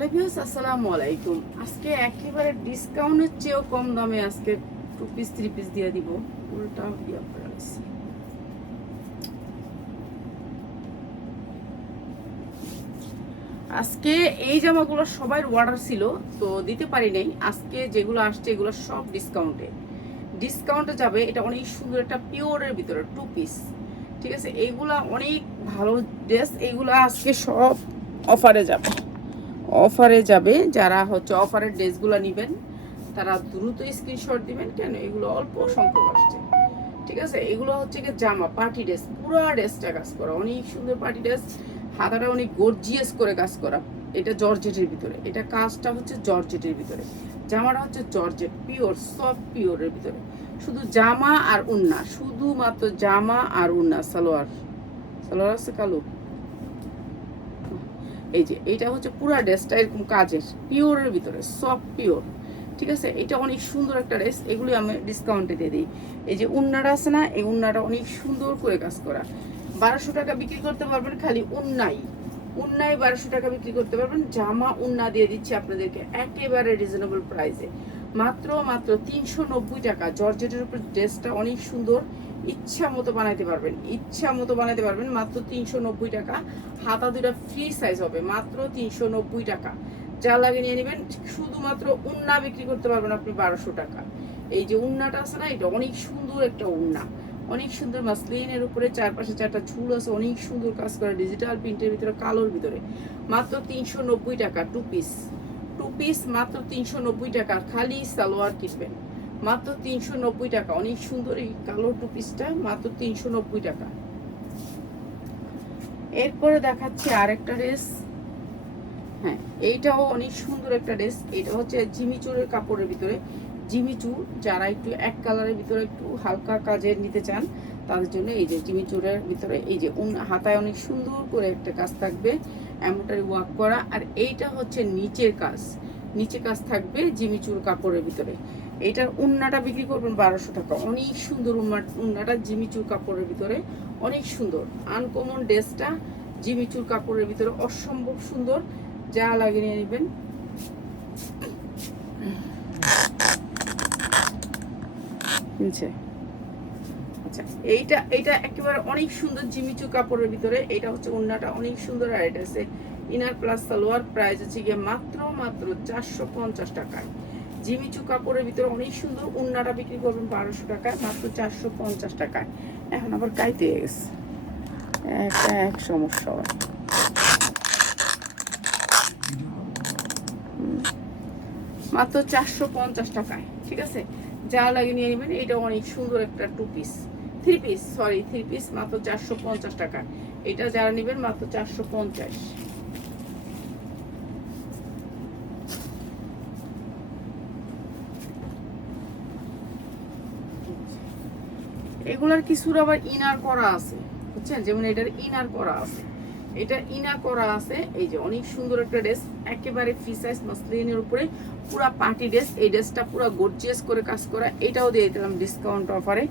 Hello viewers, আসসালামু আলাইকুম। আজকে একেবারে ডিসকাউন্টের চেয়েও কম দামে আজকে 2 পিস 3 পিস দিয়ে দিব। উল্টা ইয়া করে রাখছি। আজকে এই জামাগুলো সবার অর্ডার ছিল, তো দিতে পারি নাই। আজকে যেগুলো আসছে এগুলো সব ডিসকাউন্টে যাবে। এটা অনেক সুন্দর একটা পিওরের ভিতরে 2 পিস, ঠিক আছে। এইগুলা অনেক ভালো ড্রেস, এইগুলা আজকে সব অফারে যাবে। যারা হচ্ছে অফারের ড্রেসগুলো নেবেন তারা দ্রুত স্ক্রিনশট দিবেন। কেন, এগুলো অল্প সংখ্যক আসছে, ঠিক আছে। এগুলো হচ্ছে কি জামা, পার্টি ড্রেস, পুরো ড্রেসটা কাজ করা, অনেক সুন্দর পার্টি ড্রেস। হাতাটা অনেক গর্জিয়াস করে কাজ করা। এটা জর্জেটের ভিতরে, এটা কাজটা হচ্ছে জর্জেটের ভিতরে। জামাটা হচ্ছে জর্জেট, পিওর সফট পিওরের ভিতরে। শুধু জামা আর উন্না, শুধুমাত্র জামা আর উন্না। সালোয়ার আছে কালো। এই যে এইটা হচ্ছে পুরা ড্রেসটা এরকম কাজের, পিওরের ভিতরে, সফট পিওর, ঠিক আছে। এটা অনেক সুন্দর একটা ড্রেস। এগুলি আমি ডিসকাউন্টে দিয়ে দিই। এই যে উন্নাটা আছে না, এই উন্নাটা অনেক সুন্দর করে কাজ করা। 1200 টাকা বিক্রি করতে পারবেন খালি উন্নাই 1200 টাকা বিক্রি করতে পারবেন। জামা উন্না দিয়ে দিচ্ছি আপনাদেরকে একেবারে রিজনেবল প্রাইসে, মাত্র 390 টাকা। জর্জেটের উপর ড্রেসটা অনেক সুন্দর, ইচ্ছা মতো বানাইতে পারবেন মাত্র 390 টাকা। হাতা দুটা ফ্রি সাইজ হবে, মাত্র 390 টাকা। যা লাগে নিয়ে নেবেন। শুধুমাত্র উন্না বিক্রি করতে পারবেন আপনি 1200 টাকা। এই যে উন্নাটা আছে না, এটা অনেক সুন্দর একটা উন্না, অনেক সুন্দর মাসলিনের উপরে চারপাশে 4টা ঝুল আছে, অনেক সুন্দর কাজ করা, ডিজিটাল প্রিন্টের ভিতরে, কালোর ভিতরে। মাত্র 390 টাকা 2 পিস, মাত্র 390 টাকা। খালি সালোয়ার কিনবেন, মাত্র 390 টাকা। অনেক সুন্দর এই কালো 2 পিসটা, মাত্র 390 টাকা। এরপরে দেখাচ্ছি আরেকটা ড্রেস। হ্যাঁ, এইটাও অনেক সুন্দর একটা ড্রেস। এটা হচ্ছে জিমিচুরের কাপড়ের ভিতরে। জিমিচু যারা একটু এক কালারের ভিতরে একটু হালকা কাজের নিতে চান তাদের জন্য এই যে জিমিচুরের ভিতরে এই যে হাতায় অনেক সুন্দর করে একটা কাজ থাকবে, এমব্রয়ডারি ওয়ার্ক করা। আর এইটা হচ্ছে নিচে কাজ থাকবে জিমিচুর কাপড়ের ভিতরে। এইটার উন্নাটা বিক্রি করবেন 1200 টাকা। অনেক সুন্দর উন্নাটা জিমিচুর কাপড়ের ভিতরে, অনেক সুন্দর আনকমন ড্রেসটা। জিমিচুর কাপড়ের ভিতরে অসম্ভব সুন্দর, যা লাগিয়ে নিয়ে নেবেন। আচ্ছা, এইটা একেবারে অনেক সুন্দর জিমিচু কাপড়ের ভিতরে। এটা হচ্ছে ওন্নাটা অনেক সুন্দর। আর এটা আছে ইনার প্লাস সালোয়ার। প্রাইস হচ্ছে গিয়ে মাত্র 450 টাকায়। জিমিচু কাপড়ের ভিতরে অনেক সুন্দর। ওন্নাটা বিক্রি করবেন 1200 টাকায়, মাত্র 450 টাকায়। এখন আবার গাইতে গেছে, এক সমস্যা হয়। মাত্র 450 টাকায়, ঠিক আছে। যা লাগে নিয়ে নেবেন। এটা অনেক সুন্দর একটা 3 পিস, মাত্র 450 টাকা। এটা যারা নেবেন মাত্র 450। এগুলার কিছুর আবার ইনার করা আছে, বুঝছেন। যেমন এটার ইনার করা আছে, এই যে অনেক সুন্দর একটা ড্রেস, একেবারে ফ্রি সাইজ মাসলিনের উপরে পুরা পার্টি ড্রেস। এই ড্রেসটা পুরো গর্জিয়াস করে কাজ করা। এটাও দিয়ে দিলাম ডিসকাউন্ট অফারে,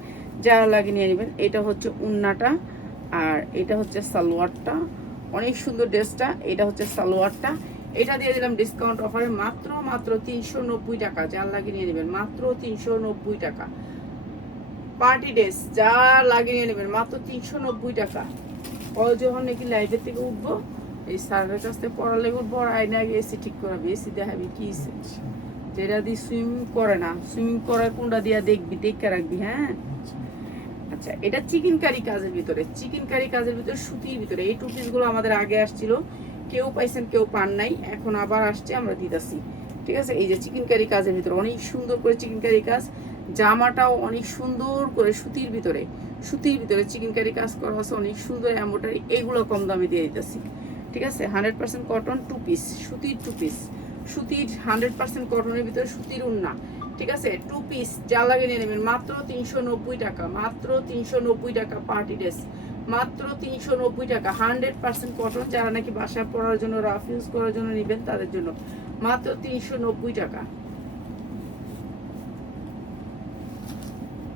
যারা লাগিয়ে নিয়ে নেবেন। এটা হচ্ছে উন্নাটা আর এটা হচ্ছে সালোয়ারটা, অনেক সুন্দর ড্রেসটা। এটা হচ্ছে সালোয়ারটা, এটা দিয়ে দিলাম ডিসকাউন্ট অফারে, মাত্র 390 টাকা। যারা লাগিয়ে নিয়ে নেবেন মাত্র 390 টাকা। পার্টি ড্রেস যা লাগিয়ে নিয়ে নেবেন মাত্র 390 টাকা। যখন নাকি লাইভের থেকে উঠবো, এই স্যারের কাছ থেকে পড়ালে উঠবো, আর আয়না আগে এসি ঠিক করাবি, এসি দেখাবি কি যেটা দিয়ে সুইমিং করে না, সুইমিং করার কোনটা দিয়া দেখবি, দেখে রাখবি। হ্যাঁ, আচ্ছা, এটা চিকেন কারি কাজের ভিতরে, সুতির ভিতরে। এই 2 পিসগুলো আমাদের আগে আসছিল, কেউ পাইছেন কেউ পান নাই, এখন আবার আসছে, আমরা দিতেছি, ঠিক আছে। এই যে চিকেন কারি কাজের ভিতরে অনেক সুন্দর করে চিকেন কারি কাজ। জামাটাও অনেক সুন্দর করে সুতির ভিতরে চিকেন কারি কাজ করা আছে, অনেক সুন্দর এমব্রয়ডারি। এইগুলো কম দামে দিয়ে দিতেছি, ঠিক আছে। 100% কটন 2 পিস, সুতির 100% কটনের ভিতরে সুতির উন্না, ঠিক আছে। 2 পিস যা লাগে নিয়ে নেবেন মাত্র 390 টাকা, মাত্র 390 টাকা। পার্টি ড্রেস মাত্র 390 টাকা, 100% কটন। যারা নাকি বাসায় পরার জন্য, রাফ ইউজ করার জন্য নেবেন তাদের জন্য মাত্র 390 টাকা।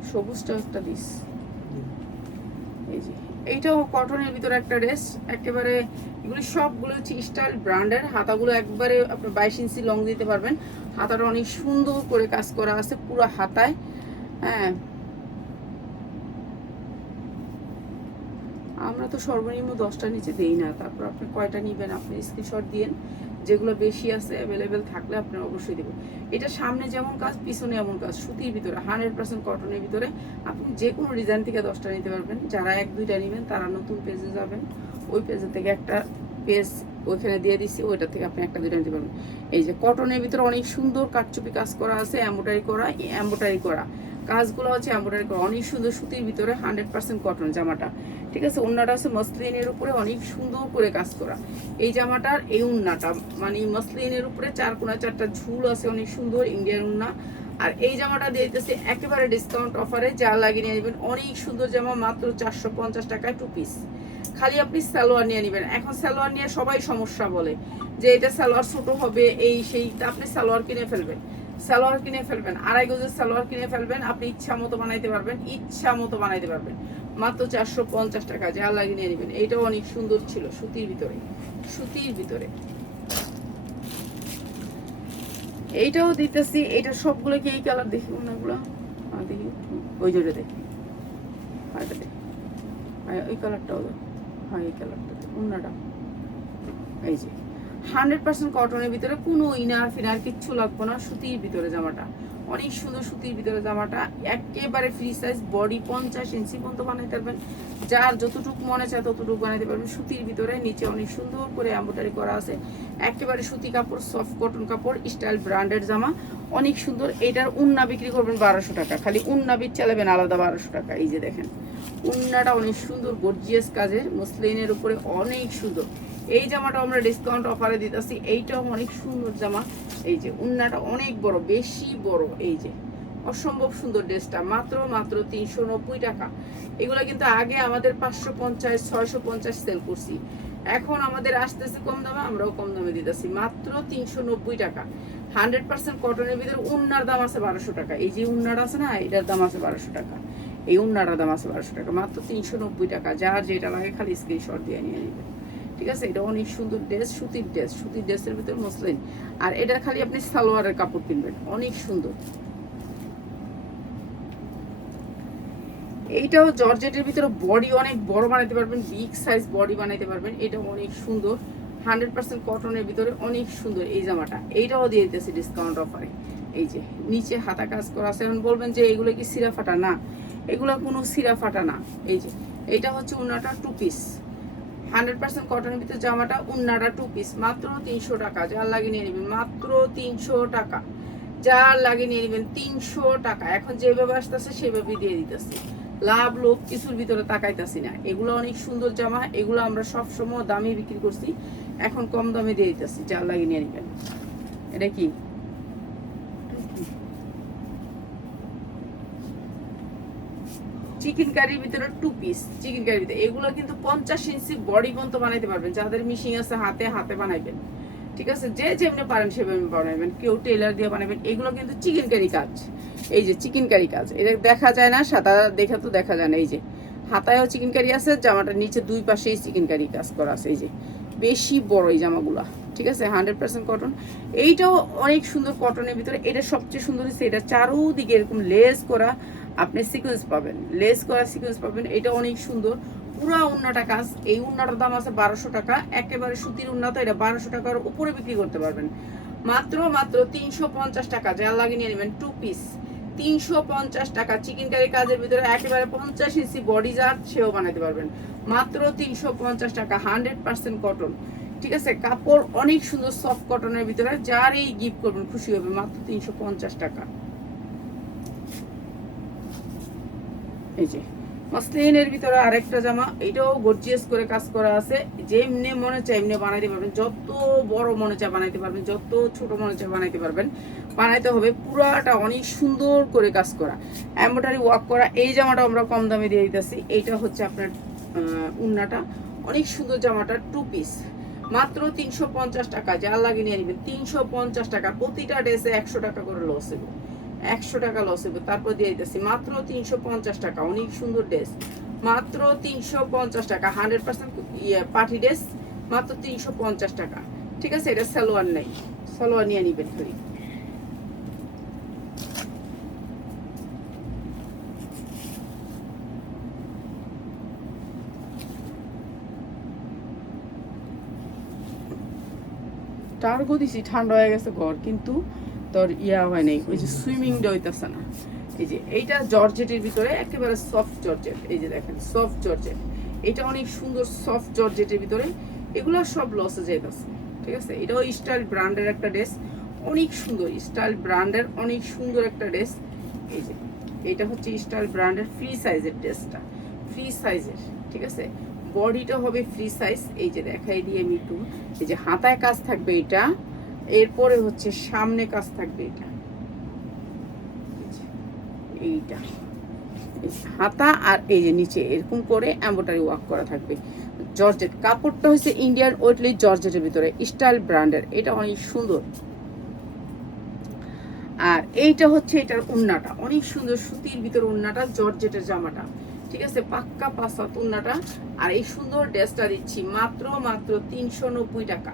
সবুজটা একটা দিস, এই যে এইটাও কটনের ভিতরে একটা ড্রেস, একেবারে এগুলো সবগুলো হচ্ছে স্টাইল ব্র্যান্ডের। হাতাগুলো একবারে আপনার 22 ইঞ্চি লং দিতে পারবেন। হাতাটা অনেক সুন্দর করে কাজ করা আছে পুরো হাতায়। হ্যাঁ, আমরা তো সর্বনিম্ন 10টার নিচে দেই না। তারপর আপনি কয়টা নেবেন আপনি স্ক্রিনশট দিয়েন, যেগুলো বেশি আছে অ্যাভেলেবেল থাকলে আপনার অবশ্যই দেবো। এটা সামনে যেমন কাজ পিছনে এমন কাজ, সুতির ভিতরে 100% কটনের ভিতরে। আপনি যে কোনো ডিজাইন থেকে 10টা নিতে পারবেন। যারা 1-2টা নেবেন তারা নতুন পেজে যাবেন, ওই পেজে থেকে একটা পেজ ওইখানে দিয়ে দিচ্ছি, ওইটা থেকে আপনি 1-2টা নিতে পারবেন। এই যে কটনের ভিতরে অনেক সুন্দর কাটচুপি কাজ করা আছে, এম্ব্রয়ডারি করা কাজগুলো হচ্ছে এম্ব্রয়ডারি করা, অনেক সুন্দর সুতির ভিতরে 100% কটন জামাটা। ঠিক আছে, ওন্নাটা আছে মসলিনের উপরে অনেক সুন্দর করে কাজ করা। এই জামাটার এই উন্নাটা মানে মসলিনের উপরে 4 কোণা 4টা ঝুল আছে, অনেক সুন্দর ইন্ডিয়ান উন্না। আর এই জামাটা দিয়ে দিতেছি একেবারে ডিসকাউন্ট অফারে, যা লাগিয়ে নিয়ে নেবেন। অনেক সুন্দর জামা, মাত্র 450 টাকায় 2 পিস। খালি আপনি সালোয়ার নিয়ে নেবেন। এখন সালোয়ার নিয়ে সবাই সমস্যা বলে যে এটা সালোয়ার ছোট হবে, এই সেইটা। আপনি সালোয়ার কিনে ফেলবেন, সালোয়ার কিনে ফেলবেন, 2.5 গজের সালোয়ার কিনে ফেলবেন। আপনি ইচ্ছা মতো বানাইতে পারবেন, ইচ্ছা মতো বানাইতে পারবেন। মাত্র 450 টাকা, যা লাগিয়ে নিয়ে নেবেন। এইটাও অনেক সুন্দর ছিল সুতির ভিতরে, সুতির ভিতরে। এইটাও দিতেছি, এটা সবগুলো কি এই কালার দেখি ওনাগুলো দেখি, ওই জোরে দেখি, ওই কালারটাও, হ্যাঁ এই কালারটা ওনাটা। এই যে 100% কটনের ভিতরে, কোনো ইনার ফিনার কিচ্ছু লাগবে না। সুতির ভিতরে জামাটা অনেক সুন্দর, সুতির ভিতরে জামাটা একেবারে ফ্রি সাইজ, বডি 50 ইঞ্চি পর্যন্ত বানাইতে পারবেন। যার যতটুকু মনে চায় ততটুকু বানাইতে পারবেন। সুতির ভিতরে নিচে অনেক সুন্দর করে এমব্রয়ডারি করা আছে, একেবারে সুতি কাপড়, সফট কটন কাপড়, স্টাইল ব্র্যান্ডের জামা, অনেক সুন্দর। এটার উন্না বিক্রি করবেন 1200 টাকা, খালি উন্না বিচ চালাবেন আলাদা 1200 টাকা। এই যে দেখেন উন্নাটা অনেক সুন্দর গর্জিয়াস কাজের, মসলিনের উপরে অনেক সুন্দর। এই জামাটা আমরা ডিসকাউন্ট অফারে দিতেছি, এইটাও অনেক সুন্দর জামা। এই যে উন্নাটা অনেক বড়, বেশি বড়, এই যে অসম্ভব সুন্দর ড্রেসটা, মাত্র 390 টাকা। এগুলো কিন্তু আগে আমাদের 550 650 সেল করছি, এখন আমাদের আসতেছে কম দামে, আমরাও কম দামে দিতেছি, মাত্র 390 টাকা। 100% কটনের ভিতরে উন্নার দাম আছে 1200 টাকা। এই যে উন্নাটা আছে না, এটার দাম আছে 1200 টাকা। এই উন্নাটার দাম আছে 1200 টাকা, মাত্র 390 টাকা। যার যেটা লাগে খালি স্ক্রিনশট দিয়ে নিয়ে নেবেন। ঠিক আছে, এটা অনেক সুন্দর ড্রেস, সুতির ড্রেস, সুতির ড্রেসের ভিতরে মসলিন। আর এটা খালি আপনি সালোয়ারের কাপড় কিনবেন, অনেক সুন্দর। এইটাও জর্জেটের ভিতরে, বডি অনেক বড় বানাইতে পারবেন, বিগ সাইজ বডি বানাইতে পারবেন। এটা অনেক সুন্দর, 100% কটনের ভিতরে অনেক সুন্দর এই জামাটা। এইটাও দিয়ে দিতেছি ডিসকাউন্ট অফারে। এই যে নিচে হাতা কাজ করা আছে। এখন বলবেন যে এগুলো কি সিরা ফাটা? না, এগুলো কোনো সিরা ফাটা না। এই যে এইটা হচ্ছে উন্নাটা 2 পিস, 100% কটনের ভিতরে জামাটা, উন্নাটা 2 পিস, মাত্র 300 টাকা। যার লাগিয়ে নিয়ে নেবেন মাত্র 300 টাকা, যার লাগিয়ে নিয়ে নেবেন 300 টাকা। এখন যেভাবে আসতেছে সেভাবেই দিয়ে দিতেছি, লাভ লোভ কিছুর ভিতরে তাকাইতেছি না। এগুলো অনেক সুন্দর জামা, এগুলো আমরা সব সময় দামে বিক্রি করছি, এখন কম দামে দিয়ে দিতেছি, যার লাগিয়ে নিয়ে নেবেন। এটা কি চিকেন কারির ভিতরে 2 পিস, চিকেন কারির ভিতরে। এগুলো কিন্তু 50 ইঞ্চি বডি পর্যন্ত বানাইতে পারবেন, যাদের মিশিং আছে হাতে হাতে বানাইবেন। ঠিক আছে, যে যেমনি পারেন সেভাবে বানাবেন, কেউ টেলার দিয়ে বানাবেন। এগুলো কিন্তু চিকেন কারি কাজ, এই যে চিকেন কারি কাজ, এটা দেখা যায় না, সাদা দেখা তো দেখা যায় না। এই যে হাতায়ও চিকেন কারি আছে, জামাটার নিচে 2 পাশেই চিকেন কারি কাজ করা আছে। এই যে বেশি বড় এই জামাগুলা, ঠিক আছে, 100% কটন। এইটাও অনেক সুন্দর কটনের ভিতরে। এটা সবচেয়ে সুন্দর হচ্ছে এটা চারোদিকে এরকম লেস করা, আপনি সিকোয়েন্স পাবেন, লেস করা সিকোয়েন্স পাবেন। এটা অনেক সুন্দর, পুরা উন্নাটা কাজ। এই উন্নাটার দাম আছে 1200 টাকা, একেবারে সুতির উন্না, তো এটা 1200 টাকার উপরে বিক্রি করতে পারবেন। মাত্র 350 টাকা, যার লাগিয়ে নিয়ে নেবেন 2 পিস, 350 টাকা। চিকেন কারি কাজের ভিতরে একেবারে 50 ইঞ্চি বডি, যার সেও বানাতে পারবেন, মাত্র 350 টাকা, 100% কটন। ঠিক আছে, কাপড় অনেক সুন্দর সফট কটনের ভিতরে, যার এই গিফট করবেন খুশি হবে, মাত্র 350 টাকা। এই যে মসলিনের ভিতরে আরেকটা জামা, এটাও গর্জিয়াস করে কাজ করা আছে, যেমনি মনে চায় এমনি বানাইতে পারবেন, যত বড় মনে চায় বানাইতে পারবেন, যত ছোট মনে চায় বানাইতে পারবেন। বানাইতে হবে পুরাটা অনেক সুন্দর করে কাজ করা, এমব্রয়ডারি ওয়ার্ক করা। এই জামাটা আমরা কম দামে দিয়ে দিতেছি। এইটা হচ্ছে আপনার উন্নাটা, অনেক সুন্দর জামাটা, 2 পিস, মাত্র 350 টাকা। যার লাগিয়ে নিয়ে নেবেন 350 টাকা। প্রতিটা ড্রেসে 100 টাকা করে লস হবে, 100 টাকা লস হবে, তারপর দিয়ে দিতেছি মাত্র 350 টাকা। অনেক সুন্দর ড্রেস, মাত্র 350 টাকা। 100% পার্টি ড্রেস, মাত্র 350 টাকা। ঠিক আছে, এটা সালোয়ার নেই, সালোয়ার নিয়ে নিবেন খালি। টার্গো দিছি, ঠান্ডা হয়ে গেছে ঘর, কিন্তু তোর ইয়া হয় নাই, ওই যে সুইমিংটা হইতেছে না। এই যে এইটা জর্জেটের ভিতরে একেবারে সফট জর্জেট, এই যে দেখেন সফট জর্জেট, এটা অনেক সুন্দর সফট জর্জেটের ভিতরে, এগুলো সব লসে যাইতেছে। ঠিক আছে, এটাও স্টাইল ব্র্যান্ডের একটা ড্রেস, অনেক সুন্দর স্টাইল ব্র্যান্ডের অনেক সুন্দর একটা ড্রেস। এই যে এটা হচ্ছে স্টাইল ব্র্যান্ডের ফ্রি সাইজের ড্রেসটা, ফ্রি সাইজের। ঠিক আছে, বডিটা হবে ফ্রি সাইজ। এই যে দেখাই দিয়ে মিটু, এই যে হাতায় কাজ থাকবে এটা, এরপরে হচ্ছে সামনে কাজ থাকবে এটা, এইটা হাতা, আর এই যে নিচে এরকম করে এমব্রয়ডারি ওয়ার্ক করা থাকবে। জর্জেট কাপড়টা হচ্ছে ইন্ডিয়ান ওয়েটলি জর্জেটের ভিতরে স্টাইল ব্র্যান্ডের, এটা অনেক সুন্দর। আর এইটা হচ্ছে এটার ওড়নাটা, অনেক সুন্দর সুতির ভিতরে ওড়নাটা, জর্জেটের জামাটা। ঠিক আছে, পাক্কা 5 হাত ওড়নাটা। আর এই সুন্দর ড্রেসটা দিচ্ছি মাত্র 390 টাকা।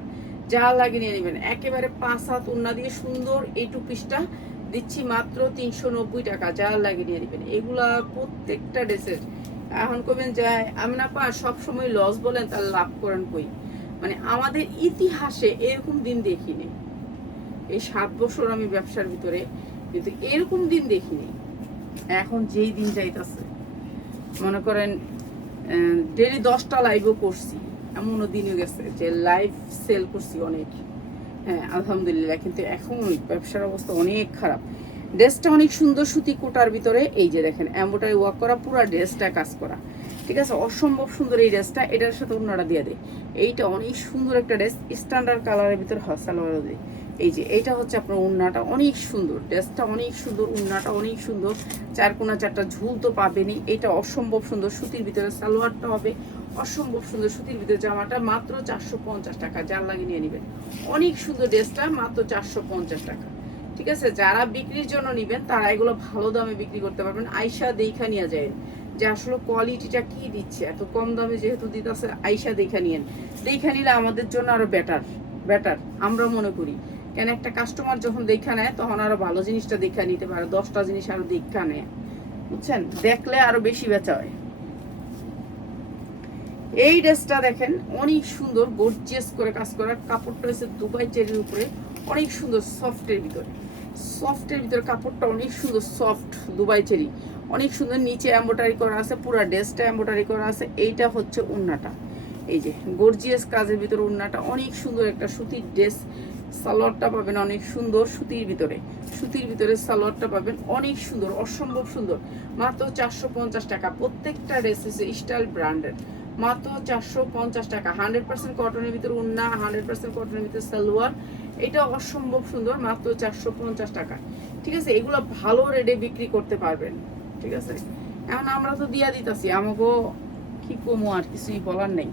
যা লাগে নিয়ে নেবেন, একেবারে 5 হাত ওড়না দিয়ে সুন্দর এই টু পিসটা দিচ্ছি মাত্র 390 টাকা। যা লাগে নিয়ে নেবেন, এগুলা প্রত্যেকটা ড্রেসের। এখন কবেন যে আমি না পা সবসময় লস বলেন, তার লাভ করেন কই? মানে আমাদের ইতিহাসে এরকম দিন দেখিনি, এই 7 বছর আমি ব্যবসার ভিতরে, কিন্তু এরকম দিন দেখিনি। এখন যেই দিন যাইতাছে, মনে করেন ডেলি 10টা লাইভও করছি, এমনও দিনও গেছে যে লাইভ সেল করছি অনেক। হ্যাঁ আলহামদুলিল্লাহ, কিন্তু এখন ব্যবসার অবস্থা অনেক খারাপ। ড্রেসটা অনেক সুন্দর সুতি কোটার ভিতরে, এই যে দেখেন এমব্রয়ডারি ওয়ার্ক করা, পুরো ড্রেসটা কাজ করা। ঠিক আছে, অসম্ভব সুন্দর এই ড্রেসটা। এটার সাথে ওড়নাটা দিয়ে দেয়, এইটা অনেক সুন্দর একটা ড্রেস, স্ট্যান্ডার্ড কালারের ভিতরে সালোয়ারও দেয়। এই যে এইটা হচ্ছে আপনার ওড়নাটা, অনেক সুন্দর ড্রেসটা, অনেক সুন্দর ওড়নাটা, অনেক সুন্দর। 4 কোনা 4টা ঝুল তো পাবেনই। এটা অসম্ভব সুন্দর সুতির ভিতরে, সালোয়ারটা হবে অসম্ভব সুন্দর সুতির ভিতরে, জামাটা মাত্র 450 টাকা। যার লাগে নিয়ে নেবেন, অনেক সুন্দর ড্রেসটা মাত্র 450 টাকা। ঠিক আছে, যারা বিক্রির জন্য নেবেন তারা এগুলো ভালো দামে বিক্রি করতে পারবেন। আয়শা দেখা নিয়ে যায় যে আসলে কোয়ালিটিটা কি দিচ্ছে, এত কম দামে যেহেতু দিতেছে, আয়শা দেখা নিয়েন। দেখা নিলে আমাদের জন্য আরো বেটার আমরা মনে করি। কেন একটা কাস্টমার যখন দেখা নেয়, তখন আরো ভালো জিনিসটা দেখা নিতে পারে, 10টা জিনিস আরো দেখা নেয়, বুঝছেন? দেখলে আরো বেশি বেচা হয়। এই ড্রেসটা দেখেন অনেক সুন্দর গর্জিয়াস করে কাজ করা, কাপড়টা হচ্ছে দুবাই চেরির উপরে, অনেক সুন্দর সফটের ভিতরে, সফটের ভিতরে কাপড়টা অনেক সুন্দর সফট দুবাই চেরি, অনেক সুন্দর। নিচে এমব্রয়ডারি করা আছে, পুরো ড্রেসটা এমব্রয়ডারি করা আছে। এইটা হচ্ছে ওড়নাটা, এই যে গর্জিয়াস কাজের ভিতরে ওড়নাটা, অনেক সুন্দর একটা সুতির ড্রেস। সালোয়ারটা পাবেন অনেক সুন্দর সুতির ভিতরে, সুতির ভিতরে সালোয়ারটা পাবেন অনেক সুন্দর, অসম্ভব সুন্দর। মাত্র 450 টাকা। প্রত্যেকটা ড্রেস হচ্ছে স্টাইল ব্র্যান্ডের, মাত্র 450 টাকা। 100% কটনের ভিতরে ওড়না, 100% কটনের ভিতরে সালোয়ার, এটা অসম্ভব সুন্দর, মাত্র 450 টাকা। ঠিক আছে, এগুলো ভালো রেটে বিক্রি করতে পারবেন। ঠিক আছে, এখন আমরা তো দিয়া দিতেছি, আমাকেও কি কমো, আর কিছুই বলার নেই।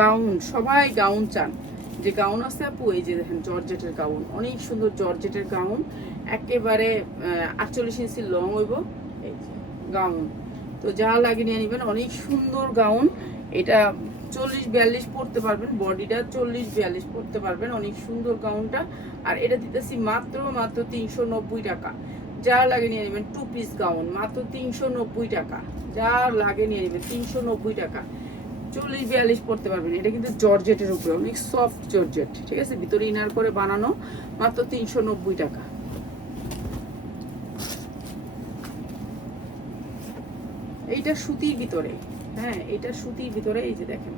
গাউন, সবাই গাউন চান, যে গাউন আছে আপু, এই যে দেখেন জর্জেটের গাউন, অনেক সুন্দর জর্জেটের গাউন, একেবারে 48 ইঞ্চি লং হইব। এই যে গাউন, তো যা লাগে নিয়ে নেবেন, অনেক সুন্দর গাউন। এটা 40-42 পরতে পারবেন, বডিটা 40-42 পরতে পারবেন, অনেক সুন্দর গাউনটা। আর এটা দিতেছি মাত্র 390 টাকা। যা লাগে নিয়ে নেবেন, 2 পিস গাউন মাত্র 390 টাকা। যা লাগে নিয়ে নেবেন, 390 টাকা। 40-42 পড়তে পারবেন। এটা কিন্তু জর্জেটের উপরে, অনেক সফট জর্জেট। ঠিক আছে, ভিতরে ইনার করে বানানো, মাত্র 390 টাকা। এইটা সুতির ভিতরে, হ্যাঁ এটা সুতির ভিতরে, এই যে দেখেন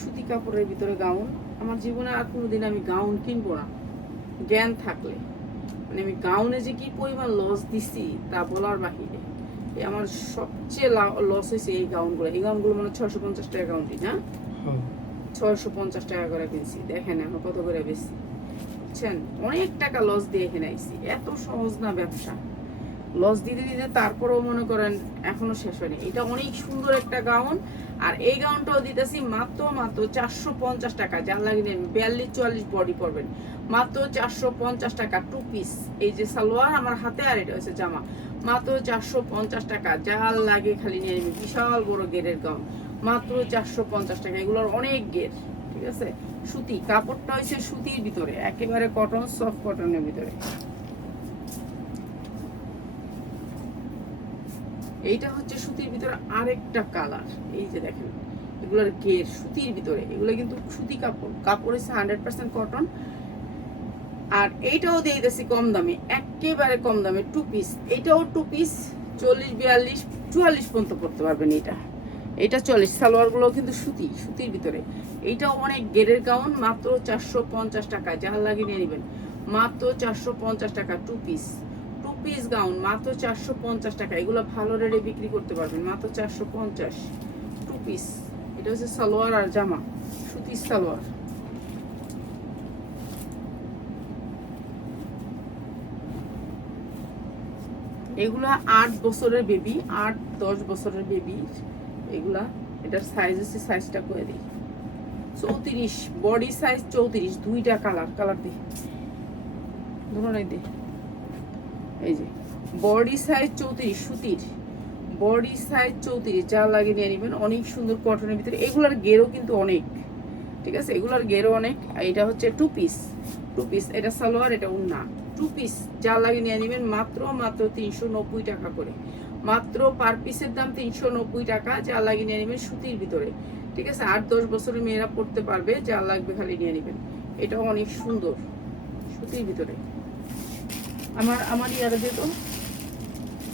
সুতি কাপড়ের ভিতরে গাউন। আমার জীবনে আর কোনোদিন আমি গাউন কিনবো না, জ্ঞান থাকলে। মানে আমি গাউনে যে কি পরিমাণ লস দিছি তা বলার বাহিরে। আমার সবচেয়ে লস হয়েছে এই গাউনগুলো। এই গাউনগুলো মানে 650 টাকা গাউন দিই, হ্যাঁ 650 টাকা করে কিনছি। দেখেন এখন কত করে বেশি, বুঝছেন? অনেক টাকা লস দিয়ে এখানে আইছি। এত সহজ না ব্যবসা, লস দিতে দিতে তারপরেও মনে করেন এখনো শেষ হয়নি। এটা অনেক সুন্দর একটা গাউন, আর এই গাউনটাও দিতেছি মাত্র 450 টাকা, যার লাগে নেন 42-44 বডি পরবেন, মাত্র 450 টাকা, 2 পিস। এই যে সালোয়ার আমার হাতে, আর এটা হচ্ছে জামা, মাত্র 450 টাকা, যার লাগে খালি নিয়ে নেবেন। বিশাল বড় গেরের গাউন, মাত্র 450 টাকা। এগুলোর অনেক গের, ঠিক আছে। সুতি, কাপড়টা হচ্ছে সুতির ভিতরে, একেবারে কটন, সফট কটনের ভিতরে। এইটা হচ্ছে সুতির ভিতরে আরেকটা কালার, এই যে দেখেন এগুলোর ঘের সুতির ভিতরে, এগুলো কিন্তু সুতি কাপড়, কাপড় হচ্ছে 100% কটন। আর এইটাও দিয়ে দিতেছি কম দামে, একেবারে কম দামে, 2 পিস। এইটাও 2 পিস, 40-42-44 পর্যন্ত পড়তে পারবেন। এটা 40। সালোয়ারগুলো কিন্তু সুতির ভিতরে। এইটাও অনেক গেরের গাউন, মাত্র 450 টাকা, যার লাগে নিয়ে নেবেন, মাত্র 450 টাকা, 2 পিস। 2 পিস গাউন মাত্র 450 টাকা। এগুলো ভালো রেটে বিক্রি করতে পারবেন, মাত্র 450, 2 পিস। এটা হচ্ছে সালোয়ার আর জামা, সুতির সালোয়ার। এগুলা 8 বছরের বেবি, 8-10 বছরের বেবি এগুলা। এটার সাইজ হচ্ছে, সাইজটা করে দিই 34, বডি সাইজ 34, দুইটা কালার দিই, দুটোই দিই। এই যে বডি সাইজ 34, সুতির বডি সাইজ 34, যা লাগে নিয়ে নেবেন। অনেক সুন্দর কটনের ভিতরে, এগুলার গেরও কিন্তু অনেক, ঠিক আছে, এগুলার গেরও অনেক। এটা হচ্ছে 2 পিস, 2 পিস। এটা সালোয়ার, এটা ওড়না, 2 পিস, যা লাগে নিয়ে নেবেন। মাত্র 390 টাকা করে, মাত্র পার পিসের দাম 390 টাকা, যা লাগে নিয়ে নেবেন। সুতির ভিতরে, ঠিক আছে, 8-10 বছরের মেয়েরা পড়তে পারবে, যা লাগবে খালি নিয়ে নেবেন। এটাও অনেক সুন্দর সুতির ভিতরে। আমার ইয়ারে দিয়ে তো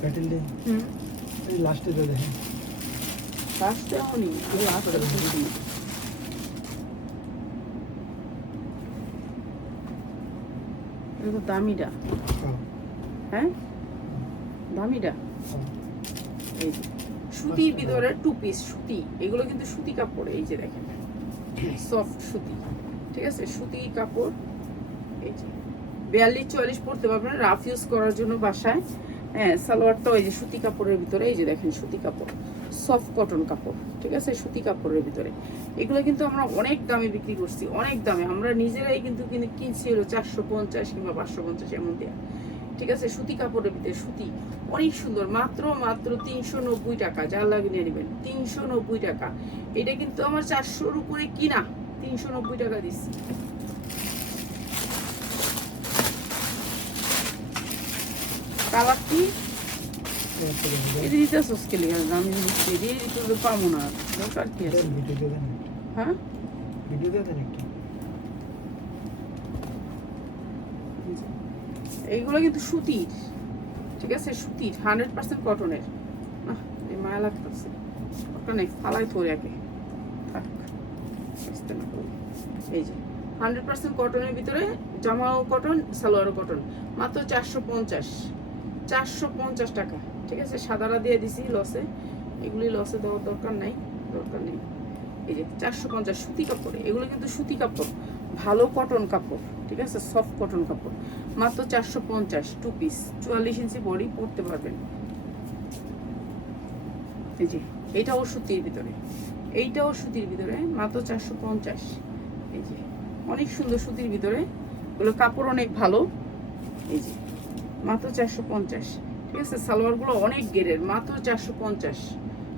প্যাটেল দে, এই লাস্টে দে দেখেন, লাস্টে হনি, আমি লাস্টে দিছি। এটা তো দামিটা, হ্যাঁ দামিটা। এই যে সুতির ভিতরে 2 পিস, সুতি, এগুলো কিন্তু সুতি কাপড়। এই যে দেখেন সফট সুতি, ঠিক আছে, সুতি কাপড়। এই যে 42-44 পড়তে পারবেন, রাফ ইউজ করার জন্য বাসায়। হ্যাঁ, সালোয়ারটা ওই যে সুতি কাপড়ের ভিতরে, এই যে দেখেন সুতি কাপড়, সফট কটন কাপড়, ঠিক আছে, সুতি কাপড়ের ভিতরে। এগুলো কিন্তু আমরা অনেক দামে বিক্রি করছি, অনেক দামে। আমরা নিজেরাই কিন্তু কিনছি হলো 450 কিংবা 550 এমন দেয়া, ঠিক আছে। সুতি কাপড়ের ভিতরে, সুতি, অনেক সুন্দর, মাত্র 390 টাকা, যার লাগে নিয়ে নেবেন, 390 টাকা। এটা কিন্তু আমার 400-র উপরে কিনা, 390 টাকা দিচ্ছি। কালারটি এটা দিতেছস কে লিগা, আমি দিচ্ছি এটা তো পাবো না, দরকার কি আছে? হ্যাঁ, ভিডিও দেন একটু। এইগুলো কিন্তু সুতির, ঠিক আছে, সুতির 100% কটনের। এই মায়া লাগতেছে, ওখানে ফালাই থরে আগে থাক, এই যে 100% কটনের ভিতরে, জামাও কটন, সালোয়ারও কটন, মাত্র 450 টাকা, ঠিক আছে। সাদারা দিয়ে দিছি লসে, এগুলি লসে দেওয়ার দরকার নেই। এই যে 450 সুতি কাপড়, এগুলো কিন্তু সুতি কাপড়, ভালো কটন কাপড়, ঠিক আছে, সফট কটন কাপড়, মাত্র 450, 2 পিস, 44 ইঞ্চি বডি পরতে পারবেন। এই যে এইটাও সুতির ভিতরে, এইটাও সুতির ভিতরে, মাত্র 450। এই যে অনেক সুন্দর সুতির ভিতরে, এগুলো কাপড় অনেক ভালো। এই যে মাত্র 450, ঠিক আছে। সালোয়ারগুলো অনেক গেরের, মাত্র 450,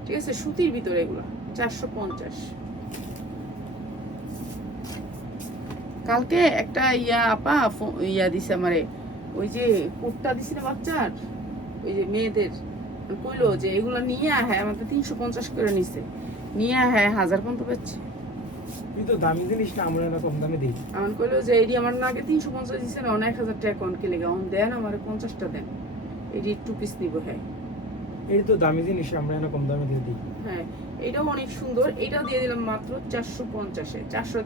ঠিক আছে, সুতির ভিতরে এগুলো 450। কালকে একটা আপা দিছে আমারে, ওই যে কুর্তা দিছে না বাচ্চার, ওই যে মেয়েদের, কইলো যে এগুলো নিয়ে আমাকে 350 করে নিছে, নিয়ে 1000 পর্যন্ত পাচ্ছে। তুই তো দামি জিনিস না, আমরা না কম দামে দিই। আমার কইলো যে এডি আমার না আগে 350 দিছে না, 1000 টাকা কোন কে লেগে দেন, আমার 50টা দেন, এডি 2 পিস নিব। হ্যাঁ, এই তো দামি জিনিস, আমরা না কম দামে দিয়ে দিই। হ্যাঁ, এটাও অনেক সুন্দর, এটাও দিয়ে দিলাম মাত্র 450-এ,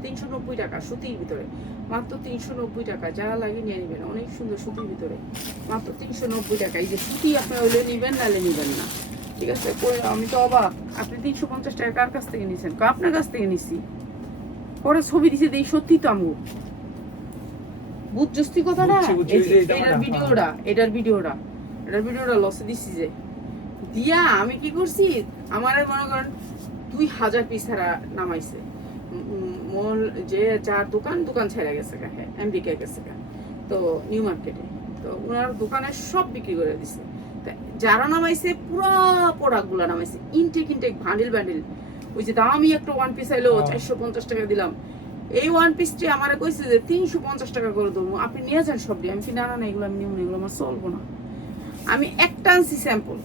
390 টাকা, সুতির ভিতরে, মাত্র 390 টাকা, যা লাগে নিয়ে নেবেন। অনেক সুন্দর সুতির ভিতরে, মাত্র 390 টাকা। এই যে সুতি, আপনি হইলে নেবেন, নাহলে নেবেন না, ঠিক আছে। আমি তো অবাক, আপনি 350 টাকা কার কাছ থেকে নিয়েছেন? আপনার কাছ থেকে নিছি, পরে ছবি দিছে দেই, সত্যি তো আমু বুঝছস্তি কথা না। এটার ভিডিওটা লসে দিছি যে দিয়া, আমি কি করছি, আমারে মনে করেন 2000 পিস হারা নামাইছে। মল যে যার দোকান ছেড়ে গেছে আমেরিকা গেছে তো নিউ মার্কেটে, তো ওনার দোকানে সব বিক্রি করে দিছে। যারা নামাইছে পুরো প্রোডাক্টগুলো নামাইছে ইনটেক বান্ডিল। ওই যে দামি একটা ওয়ান পিস আইলো 450 টাকা দিলাম, এই ওয়ান পিসটি আমারে কইছে যে 350 টাকা করে দেবো, আপনি নিয়ে যান সব দিয়ে। আমি কি না এগুলো আমি নিব না, এগুলো আমার চলবো না। আমি একটা আনছি স্যাম্পল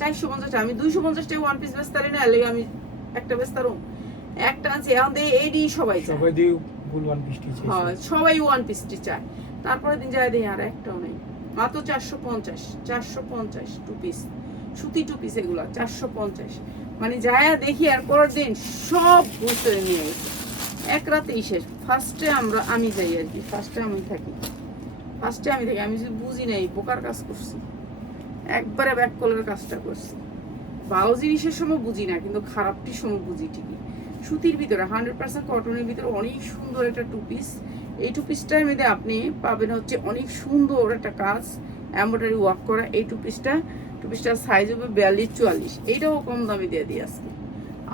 450 টাকা, আমি 250 টাকা ওয়ান পিস বেচতারি না, এর আমি একটা বেচতারও একটা আনছি। এখন এইডি সবাই দিয়ে ফুল ওয়ান পিসটি চাই, হ্যাঁ সবাই ওয়ান পিসটি চায়। তারপরে দিন যায় দেই আর একটাও নাই, মাত্র 450 টু পিস, সুতি টু পিস এগুলা 450। মানে যায় দেখি আর পরের দিন সব বুঝতে নিয়ে গেছে, এক রাতেই শেষ। আমি যাই আর কি, ফার্স্টে আমি থাকি, আমি যদি বুঝি নাই বোকার কাজ করছি, একবারে ব্যাক কলের কাজটা করছি। ভালো জিনিসের সময় বুঝি না, কিন্তু খারাপটির সময় বুঝি ঠিকই। সুতির ভিতরে 100% কটনের ভিতরে অনেক সুন্দর একটা টু পিস। এই টু পিসটার মধ্যে আপনি পাবেন হচ্ছে অনেক সুন্দর একটা কাজ, এমব্রয়ডারি ওয়ার্ক করা। এই টু পিসটার সাইজ হবে 42-44। এইটাও কম দামে দিয়ে দিই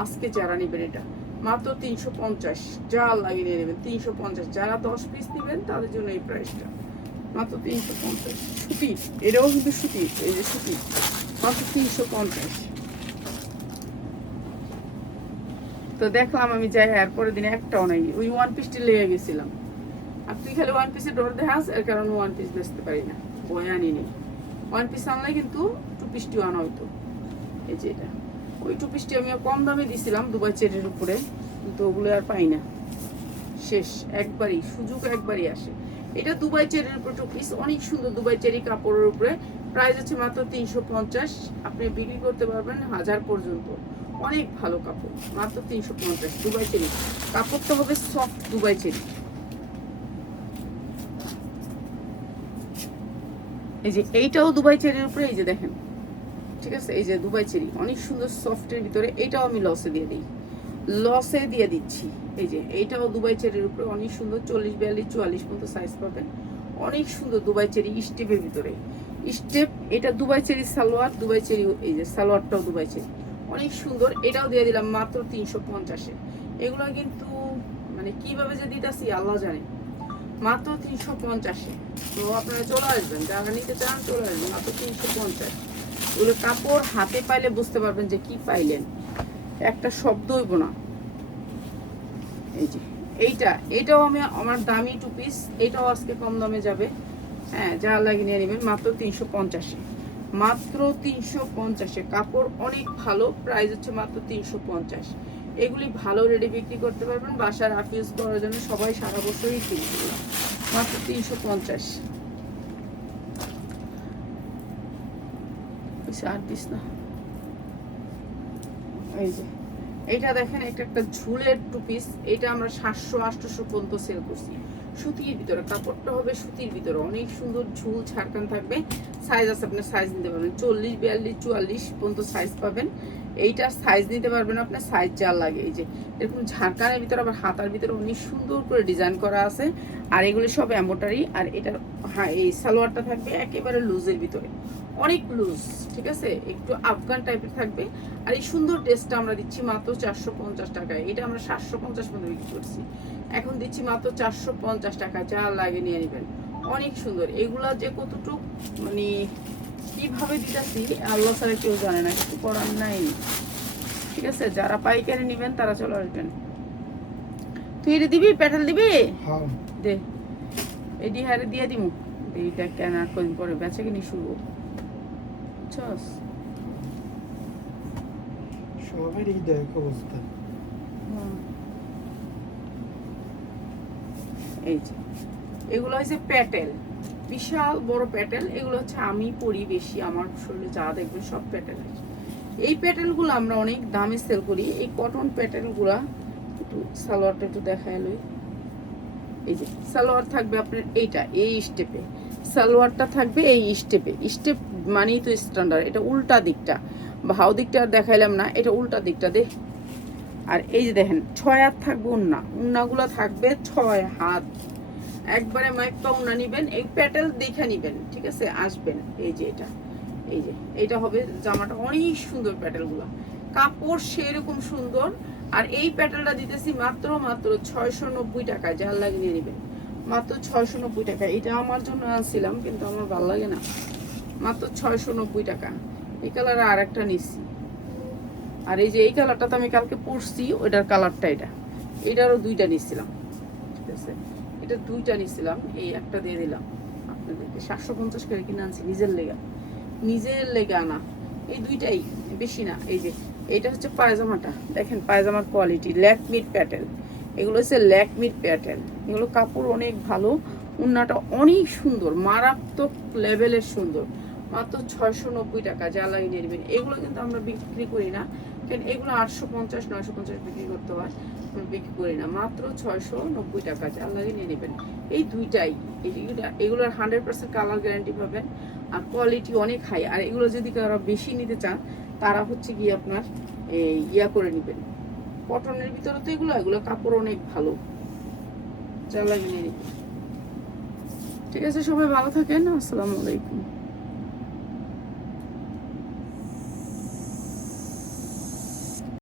আজকে যারা নেবেন এটা মাত্র 350, যা লাগিয়ে নিয়ে নেবেন 350। যারা 10 পিস নেবেন তাদের জন্য এই প্রাইসটা মাত্র 350। সুতি, এটাও কিন্তু সুতি, এই যে সুতি মাত্র 350। তো দেখলাম আমি যাই এরপরের দিনে একটাও নাই, ওই ওয়ান পিসটি লেগে গেছিলাম। আর তুই খালি ওয়ান পিসের ডর দেখাস, এর কারণে ওয়ান পিস বেচতে পারি না, বই আনি নেই। ওয়ান পিস আনলে কিন্তু টু পিসটিও আনা হইতো। এই যে এটা ওই টু পিসটি আমি কম দামে দিয়েছিলাম দুবাই চেরির উপরে, কিন্তু ওগুলো আর পাই না, শেষ একবারই, সুযোগ একবারই আসে। এটা দুবাই চেরির উপরে টু পিস, অনেক সুন্দর দুবাই চেরি কাপড়ের উপরে, প্রাইস হচ্ছে মাত্র 350। আপনি বিক্রি করতে পারবেন 1000 পর্যন্ত, অনেক ভালো কাপড়, মাত্র 350 দুবাই চেরি। কাপড়টা হবে সফট দুবাই চেরি। এই যে এইটাও দুবাই চেরির উপরে, এই যে দেখেন, ঠিক আছে, এই যে দুবাই চেরি অনেক সুন্দর সফটের ভিতরে। এইটাও আমি লসে দিয়ে দিচ্ছি। এই যে এইটাও দুবাই চেরির উপরে অনেক সুন্দর, 40, 42, 44 পর্যন্ত সাইজ পাবেন। অনেক সুন্দর দুবাই চেরি স্টেপের ভিতরে, স্টেপ। এটা Dubai cherry salwar, Dubai cherry এই যে সালোয়ারটাও দুবাই চেরি অনেক সুন্দর। এটাও দিয়ে দিলাম মাত্র 350-এ। এগুলো কিন্তু মানে কিভাবে যে দিতেছি আল্লাহ জানে, মাত্র 350-এ। তো আপনারা চলে আসবেন, যারা নিতে চান চলে আসবেন, মাত্র 350। ওগুলো কাপড় হাতে পাইলে বুঝতে পারবেন যে কি পাইলেন, একটা শব্দ হইব না। এই যে এইটাও আমার দামি টু পিস, এটাও আজকে কম দামে যাবে। হ্যাঁ, যা লাগিয়ে নিয়ে নেবেন মাত্র 350-এ, মাত্র 350-এ। কাপড় অনেক ভালো, প্রাইস হচ্ছে মাত্র 350। এগুলি ভালো রেডি বিক্রি করতে পারবেন, বাসার আফিউজ করার জন্য সবাই সারা বছরই কিনবে, মাত্র 350। আর দিস না। এই যে এইটা দেখেন, এটা একটা ঝুলের টু পিস, এটা আমরা 700-800 পর্যন্ত সেল করছি। সুতির ভিতরে, কাপড়টা হবে সুতির ভিতরে, অনেক সুন্দর ঝুল ছাড়কান থাকবে। সাইজ আছে, আপনার সাইজ নিতে পারবেন 40, 42, 44 পর্যন্ত সাইজ পাবেন। এইটা সাইজ নিতে পারবেন আপনার সাইজ যা লাগে। এই যে এরকম ঝাড়কানের ভিতরে আবার হাতার ভিতরে অনেক সুন্দর করে ডিজাইন করা আছে, আর এগুলো সব এমব্রয়ডারি। আর এটা হ্যাঁ, এই সালোয়ারটা থাকবে একেবারে লুজের ভিতরে, অনেক লুজ, ঠিক আছে, একটু আফগান টাইপের থাকবে। আর এই সুন্দর ড্রেসটা আমরা দিচ্ছি মাত্র 450 টাকায়। এটা আমরা 750 মধ্যে বিক্রি করছি, এখন দিচ্ছি মাত্র 450 টাকা। যা লাগে নিয়ে নেবেন, অনেক সুন্দর। এগুলা যে কতটুক মানে কিভাবে দিতেছি আল্লাহ ছাড়া কেউ জানে না, কিছু করার নাই, ঠিক আছে। যারা পাইকারি নেবেন তারা চলে আসবেন। তুই এটা দিবি, প্যাটেল দিবি, দে এডি হারে দিয়ে দিমু। এইটা কেন আর কদিন পরে বেচা কিনি শুরু, বুঝছস? সবারই দেখ অবস্থা। এই যে এগুলো হচ্ছে প্যাটেল, বিশাল বড় প্যাটেল। এগুলো হচ্ছে আমি পরি বেশি, আমার শরীরে যা দেখবেন সব প্যাটেল। এই প্যাটেলগুলো আমরা অনেক দামে সেল করি। এই কটন প্যাটেলগুলা একটু সালোয়ারটা একটু দেখায় লই। এই যে সালোয়ার থাকবে আপনার এইটা, এই স্টেপে সালোয়ারটা থাকবে, এই স্টেপে। স্টেপ মানেই তো স্ট্যান্ডার্ড। এটা উল্টা দিকটা, ভাও দিকটা আর দেখাইলাম না, এটা উল্টা দিকটা দে। আর এই যে দেখেন 6 হাত থাকবে উন্নাগুলো থাকবে 6 হাত, একবারে মাইকটা উন্না নিবেন, এই প্যাটেল দেখে নিবেন, ঠিক আছে, আসবেন। এই যে এটা, এই যে এটা হবে জামাটা, অনেক সুন্দর প্যাটেলগুলো। কাপড় সেরকম সুন্দর। আর এই প্যাটার্নটা দিতেছি মাত্র 690 টাকা, যার লাগে নিয়ে নেবেন মাত্র 690 টাকা। এটা আমার জন্য আনছিলাম কিন্তু আমার ভালো লাগে না, মাত্র 690 টাকা। এই কালার আর একটা নিচ্ছি। আর এই যে এই কালারটা তো আমি কালকে পরছি, ওইটার কালারটা এটারও দুইটা নিচ্ছিলাম, ঠিক আছে, এটা দুইটা নিচ্ছিলাম, এই একটা দিয়ে দিলাম আপনাদেরকে। 750 করে কিনে আনছি নিজের লেগে আনা, এই দুইটাই, বেশি না। এই যে এইটা হচ্ছে পায়জামাটা, দেখেন পায়জামার কোয়ালিটি ল্যাকমির প্যাটেল, এগুলো হচ্ছে ল্যাকমির প্যাটেল, এগুলো কাপড় অনেক ভালো, উন্নাটা অনেক সুন্দর, মারাত্মক লেভেলের সুন্দর, মাত্র 690 টাকা, যা লাগিয়ে নিয়ে নেবেন। এগুলো কিন্তু আমরা বিক্রি করি না, কারণ এগুলো 850 950 বিক্রি করতে হয়, আমরা বিক্রি করি না, মাত্র 690 টাকা, যা লাগিয়ে নিয়ে নেবেন। এই দুইটাই, এগুলোর 100% কালার গ্যারান্টি পাবেন, আর কোয়ালিটি অনেক হাই। আর এগুলো যদি কারো বেশি নিতে চান তারা হচ্ছে গিয়ে আপনার ইয়া করে নেবেন, কটনের ভিতরে তো এগুলো কাপড় অনেক ভালো, যা লাগিয়ে নিয়ে নেবেন। ঠিক আছে, সবাই ভালো থাকেন, আসসালামু আলাইকুম।